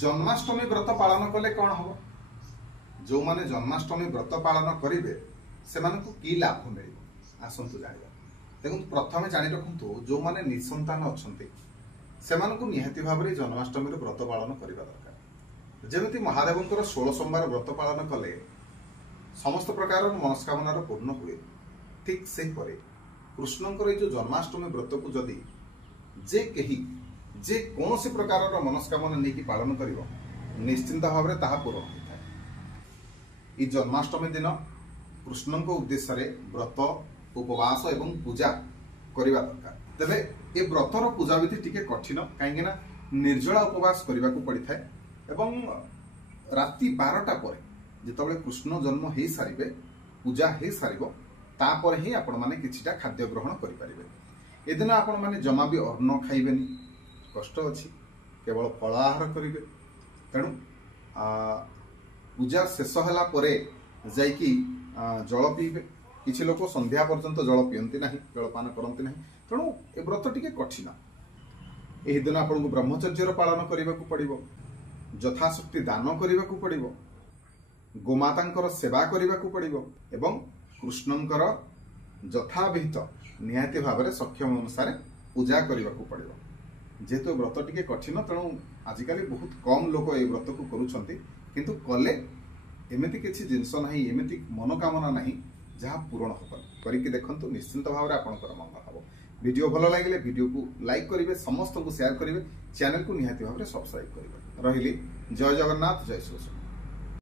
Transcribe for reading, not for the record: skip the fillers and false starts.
जन्माष्टमी व्रत पालन कले कौन हम जो माने जन्माष्टमी व्रत पालन करेंगे से कि लाभ मिल आसतु जाना देखो प्रथम जाणी रखु जो माने निसंतान अच्छा निहाती भाव में जन्माष्टमी व्रत पालन करने दरकार जमी महादेव 16 सोमवार व्रत पालन कले समस्त प्रकार मनस्कामना पूर्ण हुए ठीक से कृष्णकर जो जन्माष्टमी व्रत को जदि जे कही जे कौन सी प्रकार मनस्कामना नहीं पालन कर निश्चिंत भाव में ताहा पूर्ण होता है। जन्माष्टमी दिन कृष्ण उद्देश्य व्रत उपवास एवं पूजा करने दरकार तेरे ये व्रतर पूजा विधि टिके कठिन कहीं निर्जला उपवास करने को पड़ता है एवं राति 12टा पर जिते कृष्ण जन्म हो सारे पूजा हो सार ही आपण मैंने किछिटा खाद्य ग्रहण करें। एदिन आपण मैंने जमा भी अन्न खाइबेनी कष्ट अच्छी केवल फलाहार करेंगे तेणु पूजा शेष होला परे जाइकी जल पीबे किछि लोक संध्या पर्यंत जल पीयंती नहीं जलपान करती नहीं तेणु ए व्रत टिके कठिन एही दिन आपको ब्रह्मचर्यर पालन करने को पड़िबो यथाशक्ति दान करने को पड़िबो गोमातांकर सेवा करने को पड़िबो एवं कृष्णंकर यथाविहित निहाती भाव में सक्षम अनुसार पूजा करने को पड़िबो जेहेतु व्रत टिके कठिन तेणु आजिकल बहुत कम लोक ये व्रत को करुछंती किंतु कले एमती किसी जिनस नहीं एमती मनोकामना नहीं जहाँ पूरण हो करके देखंतु निश्चिंत भाव में आपंकर मंगल हम। वीडियो भल लगे वीडियो को लाइक करेंगे समस्त को शेयर करेंगे चैनल को निहाती भाव में सब्सक्राइब करेंगे। रही जय जगन्नाथ जय श्री।